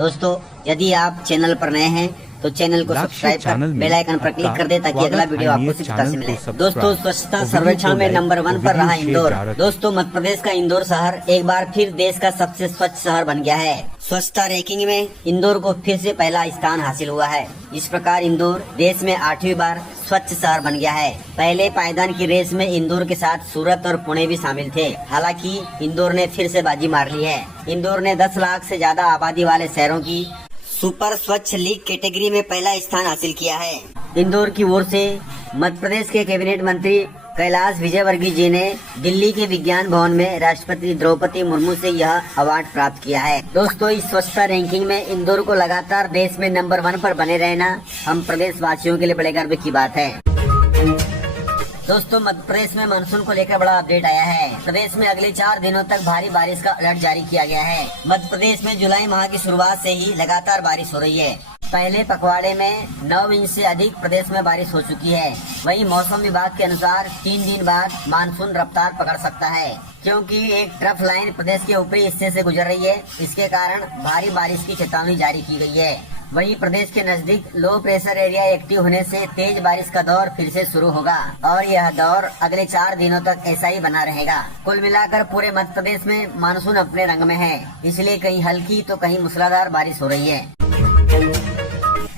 दोस्तों यदि आप चैनल पर नए हैं तो चैनल को सब्सक्राइब कर बेल आइकन पर क्लिक कर दे ताकि अगला वीडियो आपको सीधा से मिले। दोस्तों स्वच्छता सर्वेक्षण में नंबर 1 पर रहा इंदौर। दोस्तों मध्य प्रदेश का इंदौर शहर एक बार फिर देश का सबसे स्वच्छ शहर बन गया है। स्वच्छता रैंकिंग में इंदौर को फिर से पहला स्थान हासिल हुआ है। इस प्रकार इंदौर देश में 8वीं बार स्वच्छ शहर बन गया है। पहले पायदान की रेस में इंदौर के साथ सूरत और पुणे भी शामिल थे। हालांकि इंदौर ने फिर से बाजी मार ली है। इंदौर ने 10 लाख से ज्यादा आबादी वाले शहरों की सुपर स्वच्छ लीग कैटेगरी में पहला स्थान हासिल किया है। इंदौर की ओर से मध्य प्रदेश के कैबिनेट मंत्री कैलाश विजयवर्गीय जी ने दिल्ली के विज्ञान भवन में राष्ट्रपति द्रौपदी मुर्मू से यह अवार्ड प्राप्त किया है। दोस्तों इस स्वच्छता रैंकिंग में इंदौर को लगातार देश में नंबर 1 पर बने रहना हम प्रदेश वासियों के लिए बड़े गर्व की बात है। दोस्तों मध्य प्रदेश में मानसून को लेकर बड़ा अपडेट आया है। प्रदेश में अगले 4 दिनों तक भारी बारिश का अलर्ट जारी किया गया है। मध्य प्रदेश में जुलाई माह की शुरुआत से ही लगातार बारिश हो रही है। पहले पखवाड़े में 9 इंच से अधिक प्रदेश में बारिश हो चुकी है। वहीं मौसम विभाग के अनुसार 3 दिन बाद मानसून रफ्तार पकड़ सकता है, क्योंकि एक ट्रफ लाइन प्रदेश के ऊपरी हिस्से से गुजर रही है। इसके कारण भारी बारिश की चेतावनी जारी की गई है। वहीं प्रदेश के नजदीक लो प्रेशर एरिया एक्टिव होने से तेज बारिश का दौर फिर से शुरू होगा और यह दौर अगले 4 दिनों तक ऐसा ही बना रहेगा। कुल मिलाकर पूरे मध्य प्रदेश में मानसून अपने रंग में है, इसलिए कहीं हल्की तो कहीं मूसलाधार बारिश हो रही है।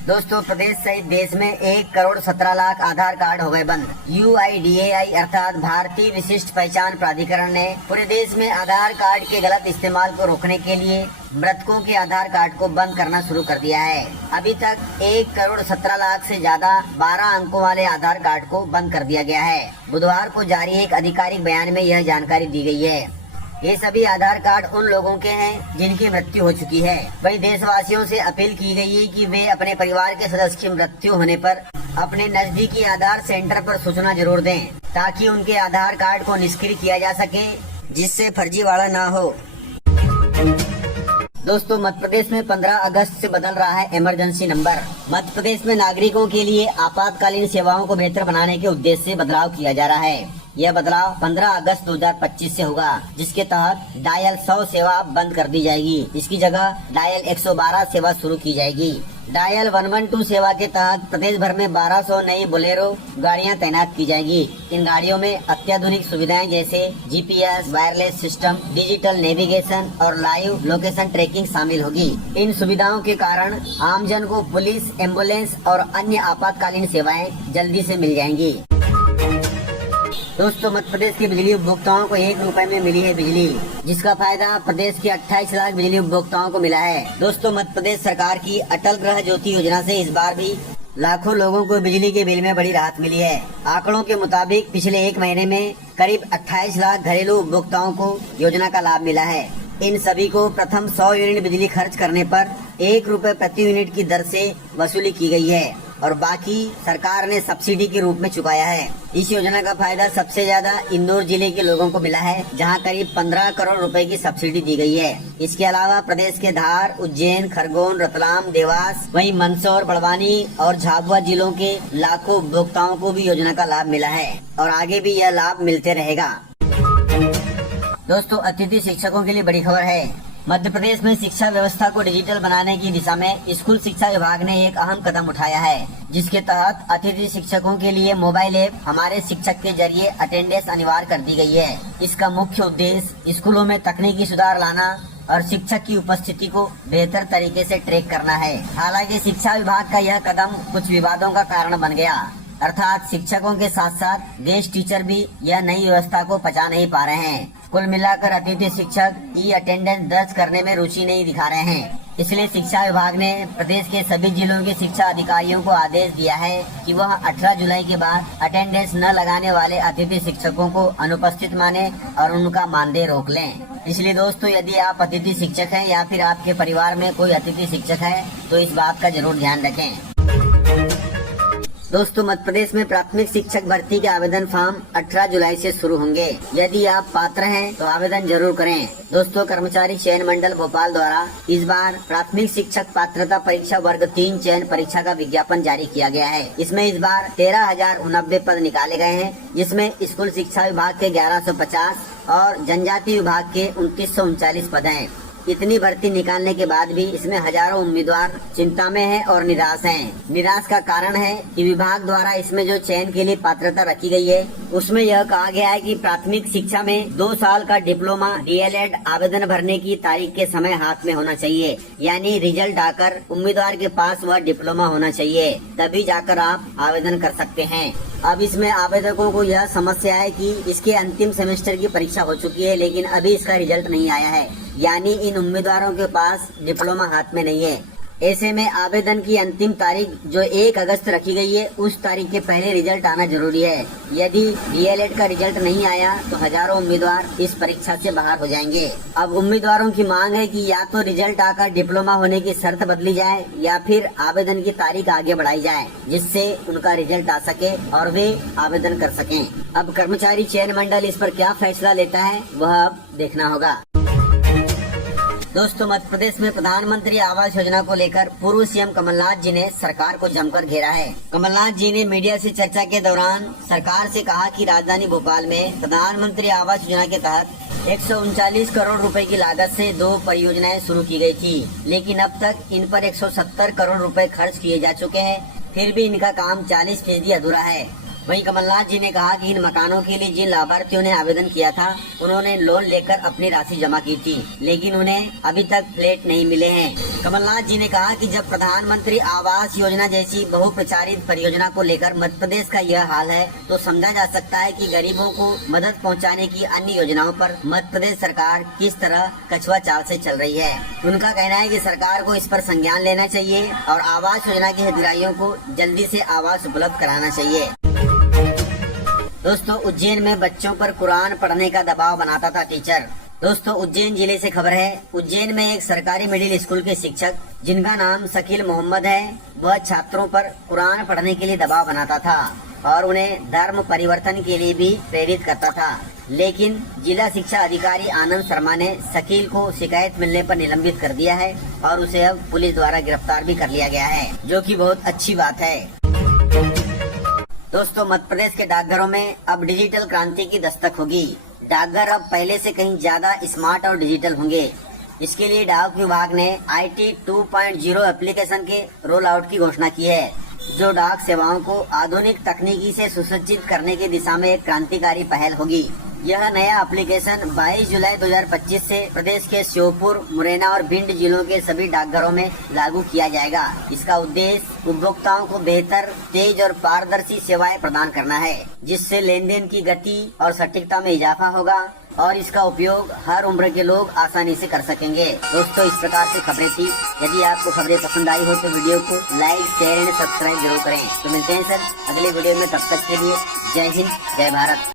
दोस्तों प्रदेश सहित देश में 1,17,00,000 आधार कार्ड हो गए बंद। UIDAI अर्थात भारतीय विशिष्ट पहचान प्राधिकरण ने पूरे देश में आधार कार्ड के गलत इस्तेमाल को रोकने के लिए मृतकों के आधार कार्ड को बंद करना शुरू कर दिया है। अभी तक 1,17,00,000 से ज्यादा 12 अंकों वाले आधार कार्ड को बंद कर दिया गया है। बुधवार को जारी एक आधिकारिक बयान में यह जानकारी दी गई है। ये सभी आधार कार्ड उन लोगों के हैं जिनकी मृत्यु हो चुकी है। वही देशवासियों से अपील की गई है कि वे अपने परिवार के सदस्य की मृत्यु होने पर अपने नजदीकी आधार सेंटर पर सूचना जरूर दें, ताकि उनके आधार कार्ड को निष्क्रिय किया जा सके, जिससे फर्जीवाड़ा ना हो। दोस्तों मध्य प्रदेश में 15 अगस्त से बदल रहा है इमरजेंसी नंबर। मध्य प्रदेश में नागरिकों के लिए आपातकालीन सेवाओं को बेहतर बनाने के उद्देश्य से बदलाव किया जा रहा है। यह बदलाव 15 अगस्त 2025 से होगा, जिसके तहत डायल 100 सेवा बंद कर दी जाएगी। इसकी जगह डायल 112 सेवा शुरू की जाएगी। डायल 112 सेवा के तहत प्रदेश भर में 1200 नई बोलेरो गाड़ियां तैनात की जाएगी। इन गाड़ियों में अत्याधुनिक सुविधाएं जैसे GPS, wireless system, digital navigation और लाइव लोकेशन ट्रैकिंग शामिल होगी। इन सुविधाओं के कारण आमजन को पुलिस, एम्बुलेंस और अन्य आपातकालीन सेवाएं जल्दी से मिल जाएंगी। दोस्तों मध्य प्रदेश के बिजली उपभोक्ताओं को 1 रुपए में मिली है बिजली, जिसका फायदा प्रदेश के 28 लाख बिजली उपभोक्ताओं को मिला है। दोस्तों मध्य प्रदेश सरकार की अटल गृह ज्योति योजना से इस बार भी लाखों लोगों को बिजली के बिल में बड़ी राहत मिली है। आंकड़ों के मुताबिक पिछले 1 महीने में करीब 28 लाख घरेलू उपभोक्ताओं को योजना का लाभ मिला है। इन सभी को प्रथम 100 यूनिट बिजली खर्च करने पर 1 रुपए प्रति यूनिट की दर से वसूली की गई है और बाकी सरकार ने सब्सिडी के रूप में चुकाया है। इस योजना का फायदा सबसे ज्यादा इंदौर जिले के लोगों को मिला है, जहां करीब 15 करोड़ रुपए की सब्सिडी दी गई है। इसके अलावा प्रदेश के धार, उज्जैन, खरगोन, रतलाम, देवास, वहीं मंदसौर, बड़वानी और झाबुआ जिलों के लाखों उपभोक्ताओं को भी योजना का लाभ मिला है और आगे भी यह लाभ मिलते रहेगा। दोस्तों अतिथि शिक्षकों के लिए बड़ी खबर है। मध्य प्रदेश में शिक्षा व्यवस्था को डिजिटल बनाने की दिशा में स्कूल शिक्षा विभाग ने एक अहम कदम उठाया है, जिसके तहत अतिथि शिक्षकों के लिए मोबाइल ऐप हमारे शिक्षक के जरिए अटेंडेंस अनिवार्य कर दी गई है। इसका मुख्य उद्देश्य स्कूलों में तकनीकी सुधार लाना और शिक्षक की उपस्थिति को बेहतर तरीके से ट्रैक करना है। हालांकि शिक्षा विभाग का यह कदम कुछ विवादों का कारण बन गया, अर्थात शिक्षकों के साथ साथ गेस्ट टीचर भी यह नई व्यवस्था को पचा नहीं पा रहे हैं। कुल मिलाकर अतिथि शिक्षक अटेंडेंस दर्ज करने में रुचि नहीं दिखा रहे हैं। इसलिए शिक्षा विभाग ने प्रदेश के सभी जिलों के शिक्षा अधिकारियों को आदेश दिया है कि वह 18 जुलाई के बाद अटेंडेंस न लगाने वाले अतिथि शिक्षकों को अनुपस्थित माने और उनका मानदेय रोक लें। इसलिए दोस्तों यदि आप अतिथि शिक्षक हैं या फिर आपके परिवार में कोई अतिथि शिक्षक है तो इस बात का जरूर ध्यान रखें। दोस्तों मध्य प्रदेश में प्राथमिक शिक्षक भर्ती के आवेदन फॉर्म 18 जुलाई से शुरू होंगे। यदि आप पात्र हैं तो आवेदन जरूर करें। दोस्तों कर्मचारी चयन मंडल भोपाल द्वारा इस बार प्राथमिक शिक्षक पात्रता परीक्षा वर्ग 3 चयन परीक्षा का विज्ञापन जारी किया गया है। इसमें इस बार 13,089 पद निकाले गए हैं, जिसमें स्कूल शिक्षा विभाग के 1150 और जनजाति विभाग के 2939 पद हैं। इतनी भर्ती निकालने के बाद भी इसमें हजारों उम्मीदवार चिंता में हैं और निराश हैं। निराश का कारण है कि विभाग द्वारा इसमें जो चयन के लिए पात्रता रखी गई है उसमें यह कहा गया है कि प्राथमिक शिक्षा में 2 साल का डिप्लोमा DLED आवेदन भरने की तारीख के समय हाथ में होना चाहिए, यानी रिजल्ट आकर उम्मीदवार के पास वह डिप्लोमा होना चाहिए, तभी जाकर आप आवेदन कर सकते हैं। अब इसमें आवेदकों को यह समस्या है कि इसके अंतिम सेमेस्टर की परीक्षा हो चुकी है लेकिन अभी इसका रिजल्ट नहीं आया है, यानी इन उम्मीदवारों के पास डिप्लोमा हाथ में नहीं है। ऐसे में आवेदन की अंतिम तारीख जो 1 अगस्त रखी गई है उस तारीख के पहले रिजल्ट आना जरूरी है। यदि DLED का रिजल्ट नहीं आया तो हजारों उम्मीदवार इस परीक्षा से बाहर हो जाएंगे। अब उम्मीदवारों की मांग है कि या तो रिजल्ट आकर डिप्लोमा होने की शर्त बदली जाए या फिर आवेदन की तारीख आगे बढ़ाई जाए, जिससे उनका रिजल्ट आ सके और वे आवेदन कर सकें। अब कर्मचारी चयन मंडल इस पर क्या फैसला लेता है वह अब देखना होगा। दोस्तों, मध्य प्रदेश में प्रधानमंत्री आवास योजना को लेकर पूर्व CM कमलनाथ जी ने सरकार को जमकर घेरा है। कमलनाथ जी ने मीडिया से चर्चा के दौरान सरकार से कहा कि राजधानी भोपाल में प्रधानमंत्री आवास योजना के तहत 139 करोड़ रुपए की लागत से 2 परियोजनाएं शुरू की गई थी, लेकिन अब तक इन पर 170 करोड़ रुपए खर्च किए जा चुके हैं, फिर भी इनका काम 40% अधूरा है। वहीं कमलनाथ जी ने कहा कि इन मकानों के लिए जिन लाभार्थियों ने आवेदन किया था उन्होंने लोन लेकर अपनी राशि जमा की थी, लेकिन उन्हें अभी तक फ्लैट नहीं मिले हैं। कमलनाथ जी ने कहा कि जब प्रधानमंत्री आवास योजना जैसी बहुप्रचारित परियोजना को लेकर मध्य प्रदेश का यह हाल है तो समझा जा सकता है कि गरीबों को मदद पहुंचाने की अन्य योजनाओं पर मध्य प्रदेश सरकार किस तरह कछुआ चाल से चल रही है। उनका कहना है कि सरकार को इस पर संज्ञान लेना चाहिए और आवास योजना के हितग्राहियों को जल्दी से आवास उपलब्ध कराना चाहिए। दोस्तों, उज्जैन में बच्चों पर कुरान पढ़ने का दबाव बनाता था टीचर। दोस्तों, उज्जैन जिले से खबर है। उज्जैन में एक सरकारी मिडिल स्कूल के शिक्षक जिनका नाम शकील मोहम्मद है, वह छात्रों पर कुरान पढ़ने के लिए दबाव बनाता था और उन्हें धर्म परिवर्तन के लिए भी प्रेरित करता था, लेकिन जिला शिक्षा अधिकारी आनंद शर्मा ने शकील को शिकायत मिलने पर निलंबित कर दिया है और उसे अब पुलिस द्वारा गिरफ्तार भी कर लिया गया है, जो कि बहुत अच्छी बात है। दोस्तों, मध्य प्रदेश के डाकघरों में अब डिजिटल क्रांति की दस्तक होगी। डाकघर अब पहले से कहीं ज्यादा स्मार्ट और डिजिटल होंगे। इसके लिए डाक विभाग ने IT 2.0 एप्लीकेशन के रोल आउट की घोषणा की है, जो डाक सेवाओं को आधुनिक तकनीकी से सुसज्जित करने की दिशा में एक क्रांतिकारी पहल होगी। यह नया एप्लीकेशन 22 जुलाई 2025 से प्रदेश के श्योपुर, मुरैना और भिंड जिलों के सभी डाकघरों में लागू किया जाएगा। इसका उद्देश्य उपभोक्ताओं को बेहतर, तेज और पारदर्शी सेवाएं प्रदान करना है, जिससे लेन देन की गति और सटीकता में इजाफा होगा और इसका उपयोग हर उम्र के लोग आसानी से कर सकेंगे। दोस्तों, इस प्रकार से खबरें थी। यदि आपको खबरें पसंद आई हो तो वीडियो को लाइक, शेयर एंड सब्सक्राइब जरूर करें। तो मिलते हैं सर अगले वीडियो में, तब तक के लिए जय हिंद, जय भारत।